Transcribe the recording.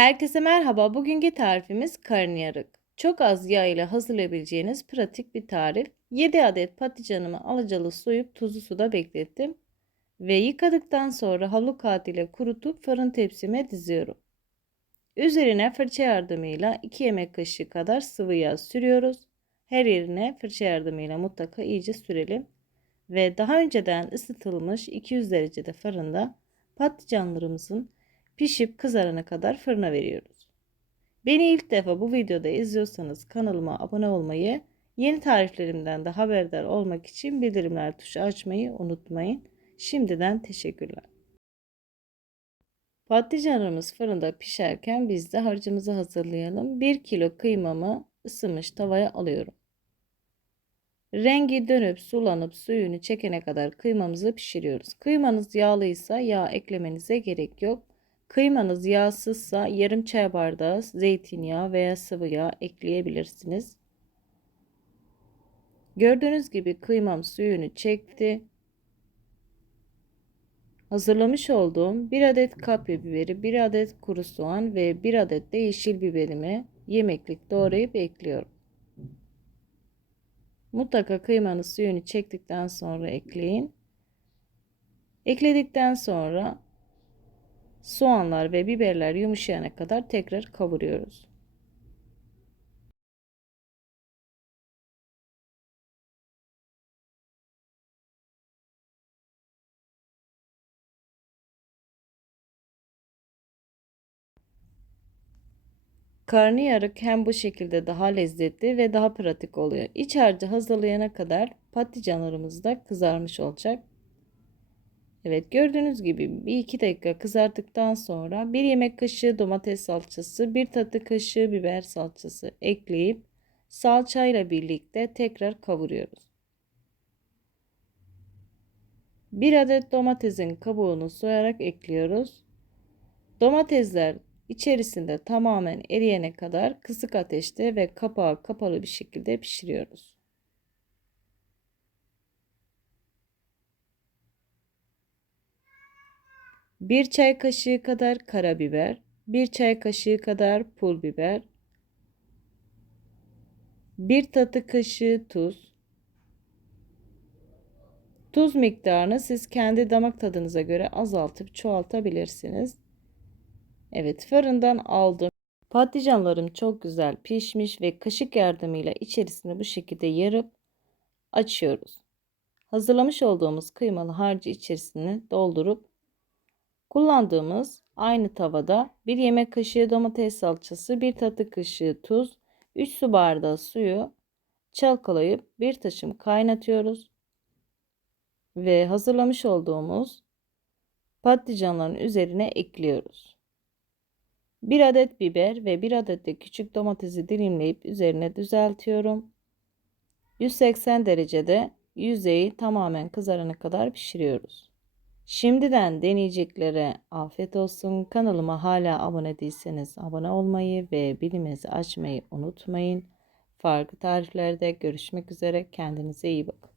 Herkese merhaba. Bugünkü tarifimiz karnıyarık. Çok az yağ ile hazırlayabileceğiniz pratik bir tarif. 7 adet patlıcanımı alacalı soyup tuzlu suda beklettim. Ve yıkadıktan sonra havlu kağıt ile kurutup fırın tepsime diziyorum. Üzerine fırça yardımıyla 2 yemek kaşığı kadar sıvı yağ sürüyoruz. Her yerine fırça yardımıyla mutlaka iyice sürelim. Ve daha önceden ısıtılmış 200 derecede fırında patlıcanlarımızın pişip kızarana kadar fırına veriyoruz. Beni ilk defa bu videoda izliyorsanız kanalıma abone olmayı, yeni tariflerimden de haberdar olmak için bildirimler tuşu açmayı unutmayın. Şimdiden teşekkürler. Patlıcanlarımız fırında pişerken biz de harcımızı hazırlayalım. 1 kilo kıymamı ısınmış tavaya alıyorum. Rengi dönüp sulanıp suyunu çekene kadar kıymamızı pişiriyoruz. Kıymanız yağlıysa yağ eklemenize gerek yok. Kıymanız yağsızsa yarım çay bardağı zeytinyağı veya sıvı yağ ekleyebilirsiniz. Gördüğünüz gibi kıymam suyunu çekti. Hazırlamış olduğum 1 adet kapya biberi, 1 adet kuru soğan ve 1 adet de yeşil biberimi yemeklik doğrayıp ekliyorum. Mutlaka kıymanın suyunu çektikten sonra ekleyin. Ekledikten sonra soğanlar ve biberler yumuşayana kadar tekrar kavuruyoruz. Karnıyarık hem bu şekilde daha lezzetli ve daha pratik oluyor. İç harcı hazırlayana kadar patlıcanlarımız da kızarmış olacak. Evet gördüğünüz gibi bir iki dakika kızarttıktan sonra bir yemek kaşığı domates salçası, bir tatlı kaşığı biber salçası ekleyip salçayla birlikte tekrar kavuruyoruz. Bir adet domatesin kabuğunu soyarak ekliyoruz. Domatesler içerisinde tamamen eriyene kadar kısık ateşte ve kapağı kapalı bir şekilde pişiriyoruz. Bir çay kaşığı kadar karabiber, bir çay kaşığı kadar pul biber, bir tatlı kaşığı tuz. Tuz miktarını siz kendi damak tadınıza göre azaltıp çoğaltabilirsiniz. Evet fırından aldım. Patlıcanlarım çok güzel pişmiş ve kaşık yardımıyla içerisini bu şekilde yarıp açıyoruz. Hazırlamış olduğumuz kıymalı harcı içerisine doldurup kullandığımız aynı tavada 1 yemek kaşığı domates salçası, 1 tatlı kaşığı tuz, 3 su bardağı suyu çalkalayıp bir taşım kaynatıyoruz. Ve hazırlamış olduğumuz patlıcanların üzerine ekliyoruz. 1 adet biber ve 1 adet de küçük domatesi dilimleyip üzerine düzeltiyorum. 180 derecede yüzeyi tamamen kızarana kadar pişiriyoruz. Şimdiden deneyeceklere afiyet olsun. Kanalıma hala abone değilseniz abone olmayı ve bilimizi açmayı unutmayın. Farklı tariflerde görüşmek üzere. Kendinize iyi bakın.